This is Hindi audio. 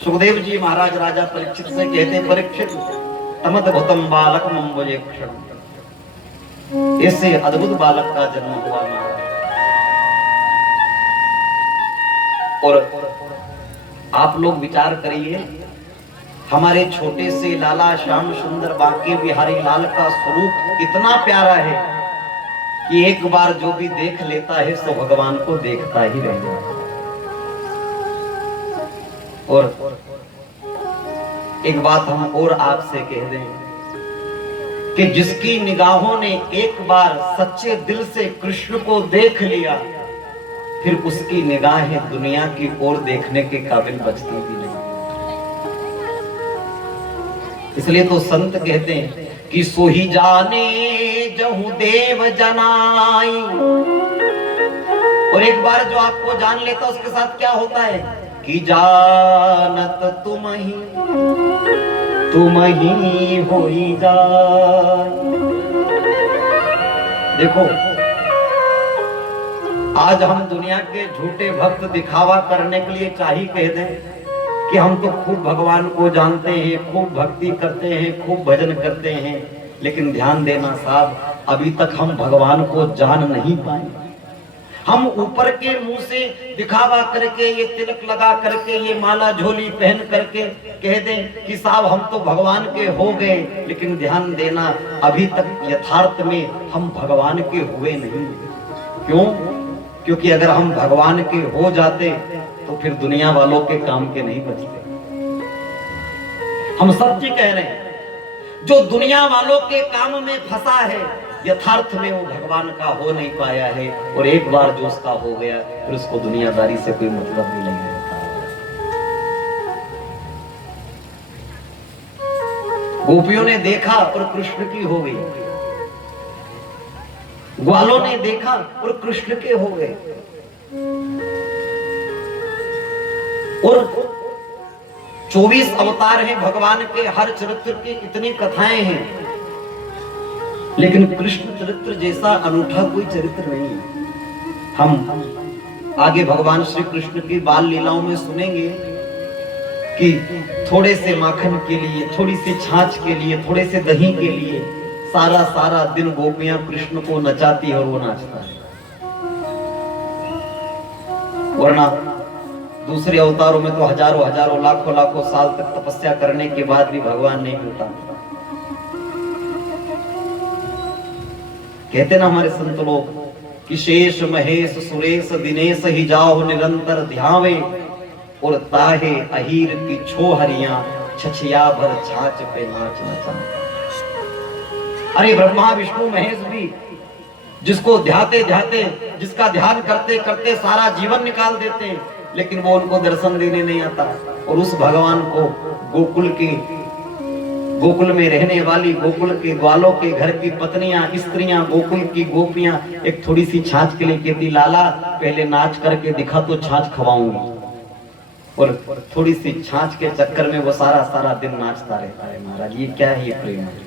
सुखदेव जी महाराज राजा परीक्षित से कहते, परीक्षित तमद्भुतम बालकम अम्बुजेक्षणम, ऐसे अद्भुत बालक का जन्म हुआ महाराज। और आप लोग विचार करिए, हमारे छोटे से लाला श्याम सुंदर बांके बिहारी लाल का स्वरूप इतना प्यारा है कि एक बार जो भी देख लेता है सो भगवान को देखता ही रह जाता है। और एक बात हम और आपसे कह दें कि जिसकी निगाहों ने एक बार सच्चे दिल से कृष्ण को देख लिया, फिर उसकी निगाहें दुनिया की ओर देखने के काबिल बचती भी नहीं। इसलिए तो संत कहते हैं कि सोही जाने जहु देव जनाई। और एक बार जो आपको जान लेता उसके साथ क्या होता है कि जानत तुम ही होई जान। देखो, आज हम दुनिया के झूठे भक्त दिखावा करने के लिए चाहे कह दें कि हम तो खूब भगवान को जानते हैं, खूब भक्ति करते हैं, खूब भजन करते हैं, लेकिन ध्यान देना साहब, अभी तक हम भगवान को जान नहीं पाए। हम ऊपर के मुंह से दिखावा करके, ये तिलक लगा करके, ये माला झोली पहन करके कह दें कि साहब हम तो भगवान के हो गए, लेकिन ध्यान देना अभी तक यथार्थ में हम भगवान के हुए नहीं। क्यों? क्योंकि अगर हम भगवान के हो जाते तो फिर दुनिया वालों के काम के नहीं बचते। हम सच्ची कह रहे हैं, जो दुनिया वालों के काम में फंसा है, यथार्थ में वो भगवान का हो नहीं पाया है। और एक बार जो उसका हो गया, फिर उसको दुनियादारी से कोई मतलब भी नहीं रहता। गोपियों ने देखा और कृष्ण की हो गई, ग्वालों ने देखा और कृष्ण के हो गए। और 24 अवतार हैं भगवान के, हर चरित्र की इतनी कथाएं हैं, लेकिन कृष्ण चरित्र जैसा अनूठा कोई चरित्र नहीं है। हम आगे भगवान श्री कृष्ण की बाल लीलाओं में सुनेंगे कि थोड़े से माखन के लिए, थोड़ी सी छाछ के लिए, थोड़े से दही के लिए सारा दिन गोपियां कृष्ण को नचाती है और वो नाचता है। वरना दूसरे अवतारों में तो हजारों लाखों साल तक तपस्या करने के बाद भी भगवान नहीं मिलता। कहते ना हमारे संत लोग कि शेष महेश सुरेश दिनेश ही जाओ निरंतर ध्यावे, और ताहे अहीर की छोहरियां छछिया भर छाछ पे नाच नचा। अरे ब्रह्मा विष्णु महेश भी जिसको ध्याते जिसका ध्यान करते करते सारा जीवन निकाल देते हैं, लेकिन वो उनको दर्शन देने नहीं आता। और उस भगवान को गोकुल में रहने वाली, गोकुल के ग्वालों के घर की पत्नियां, स्त्रियां, गोकुल की गोपियां एक थोड़ी सी छाछ के लिए कहती, लाला पहले नाच करके दिखा तो छाछ खवाऊंगी। और थोड़ी सी छाछ के चक्कर में वो सारा दिन नाचता रहता है। महाराज, ये क्या है? ये प्रेम है।